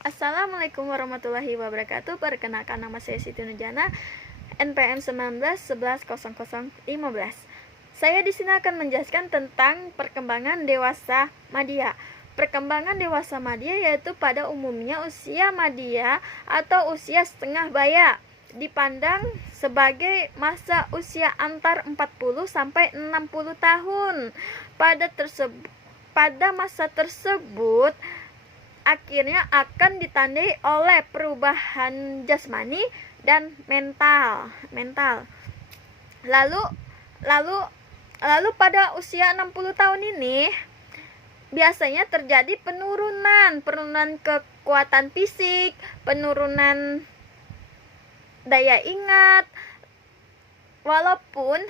Assalamualaikum warahmatullahi wabarakatuh. Perkenalkan, nama saya Siti Nurjana, NPM 19110015. Saya di sini akan menjelaskan tentang perkembangan dewasa madya. Perkembangan dewasa madya yaitu pada umumnya usia madya atau usia setengah baya dipandang sebagai masa usia antar 40 sampai 60 tahun. Pada masa tersebut akhirnya akan ditandai oleh perubahan jasmani dan mental. Lalu pada usia 60 tahun ini biasanya terjadi penurunan kekuatan fisik, penurunan daya ingat. Walaupun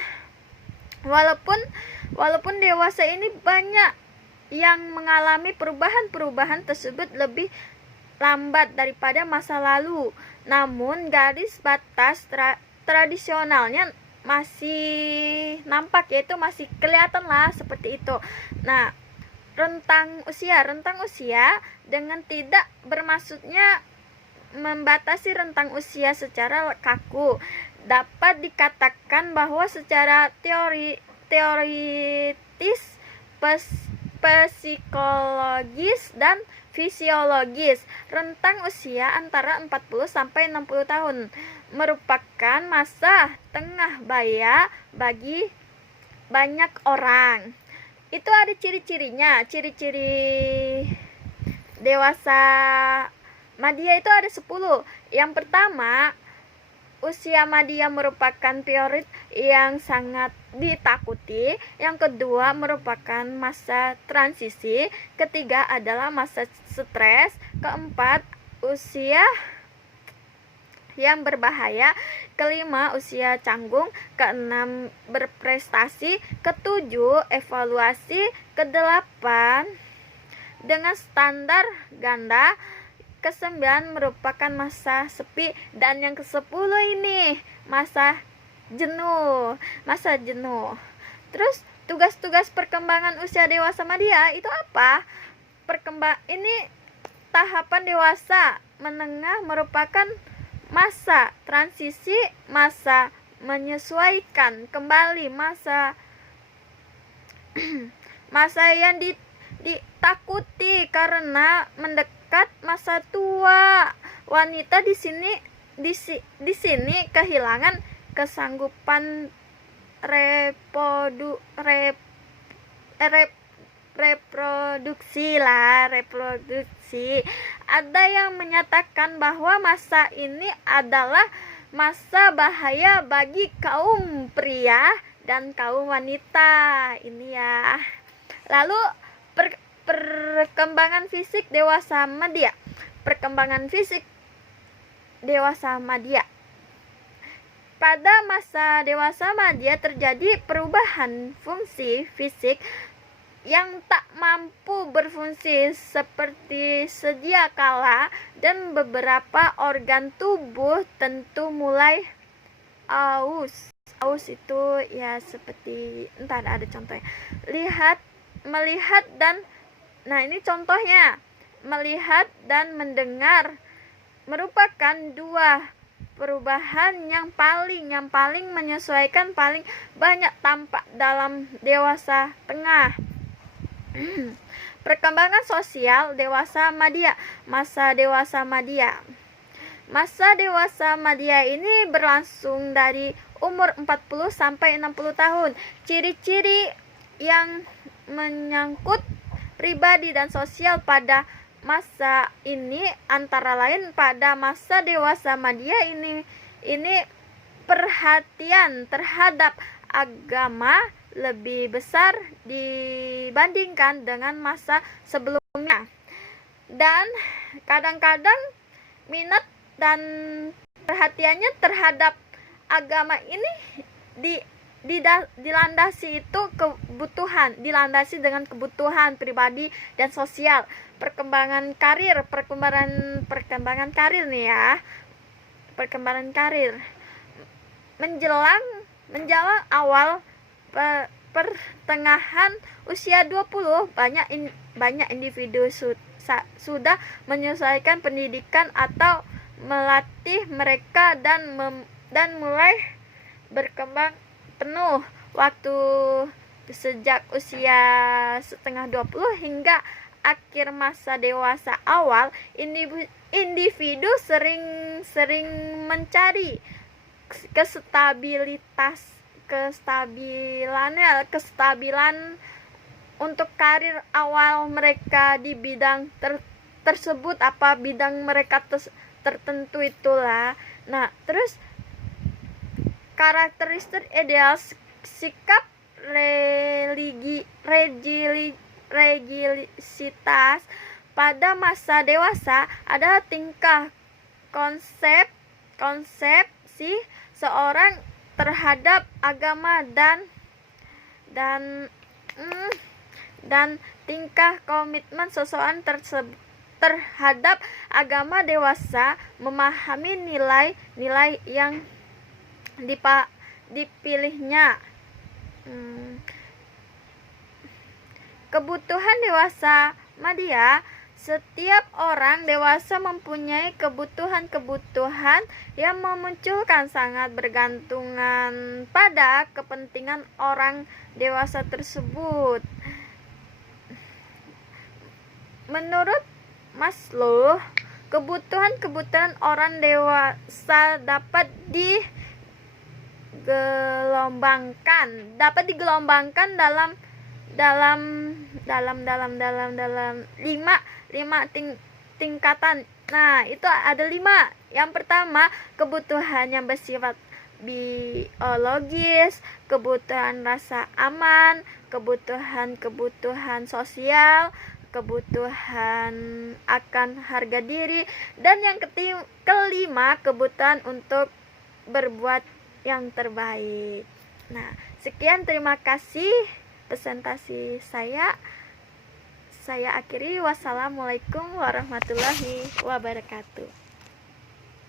dewasa ini banyak yang mengalami perubahan tersebut lebih lambat daripada masa lalu, namun garis batas tradisionalnya masih nampak, yaitu masih kelihatan lah seperti itu. Nah, rentang usia dengan tidak bermaksudnya membatasi rentang usia secara kaku. Dapat dikatakan bahwa secara teoritis, psikologis dan fisiologis, rentang usia antara 40 sampai 60 tahun merupakan masa tengah baya bagi banyak orang. Itu ada ciri-cirinya. Ciri-ciri dewasa madya itu ada 10. Yang pertama, usia madya merupakan periode yang sangat ditakuti. Yang kedua merupakan masa transisi. Ketiga adalah masa stres. Keempat, usia yang berbahaya. Kelima, usia canggung. Keenam, berprestasi. Ketujuh, evaluasi. Kedelapan, dengan standar ganda. Ke-9 merupakan masa sepi, dan yang ke-10 ini masa jenuh. Terus tugas-tugas perkembangan usia dewasa madya itu apa? Ini tahapan dewasa menengah merupakan masa transisi, masa menyesuaikan kembali, masa yang ditakuti karena mendekat masa tua. Wanita di sini kehilangan kesanggupan reproduksi. Ada yang menyatakan bahwa masa ini adalah masa bahaya bagi kaum pria dan kaum wanita. Ini ya. Lalu perkembangan fisik dewasa madya. Perkembangan fisik dewasa madya. Pada masa dewasa madya terjadi perubahan fungsi fisik yang tak mampu berfungsi seperti sedia kala, dan beberapa organ tubuh tentu mulai aus. Aus itu ya seperti, entar ada contohnya. Melihat dan ini contohnya, melihat dan mendengar merupakan dua perubahan yang paling menyesuaikan, paling banyak tampak dalam dewasa tengah. Perkembangan sosial dewasa madya. Masa dewasa madya ini berlangsung dari umur 40 sampai 60 tahun. Ciri-ciri yang menyangkut pribadi dan sosial pada masa ini antara lain, pada masa dewasa madya ini perhatian terhadap agama lebih besar dibandingkan dengan masa sebelumnya, dan kadang-kadang minat dan perhatiannya terhadap agama ini dilandasi dengan kebutuhan pribadi dan sosial. Perkembangan karir nih ya. Perkembangan karir menjelang awal pertengahan usia 20, banyak individu sudah menyesuaikan pendidikan atau melatih mereka dan mulai berkembang penuh waktu sejak usia setengah 20 hingga akhir masa dewasa awal. Individu sering mencari kestabilan untuk karir awal mereka di bidang tersebut, apa bidang mereka tertentu itulah. Nah, terus karakteristik ideal sikap religiositas pada masa dewasa adalah tingkah konsepsi seorang terhadap agama dan tingkah komitmen seseorang terhadap agama. Dewasa memahami nilai-nilai yang dipilihnya. Kebutuhan dewasa media. Setiap orang dewasa mempunyai kebutuhan yang memunculkan sangat bergantungan pada kepentingan orang dewasa tersebut. Menurut Maslow, kebutuhan orang dewasa dapat digelombangkan dalam 5 tingkatan. Nah, itu ada 5. Yang pertama, kebutuhan yang bersifat biologis, kebutuhan rasa aman, kebutuhan sosial, kebutuhan akan harga diri, dan yang kelima, kebutuhan untuk berbuat yang terbaik. Nah, sekian, terima kasih presentasi saya akhiri. Wassalamualaikum warahmatullahi wabarakatuh.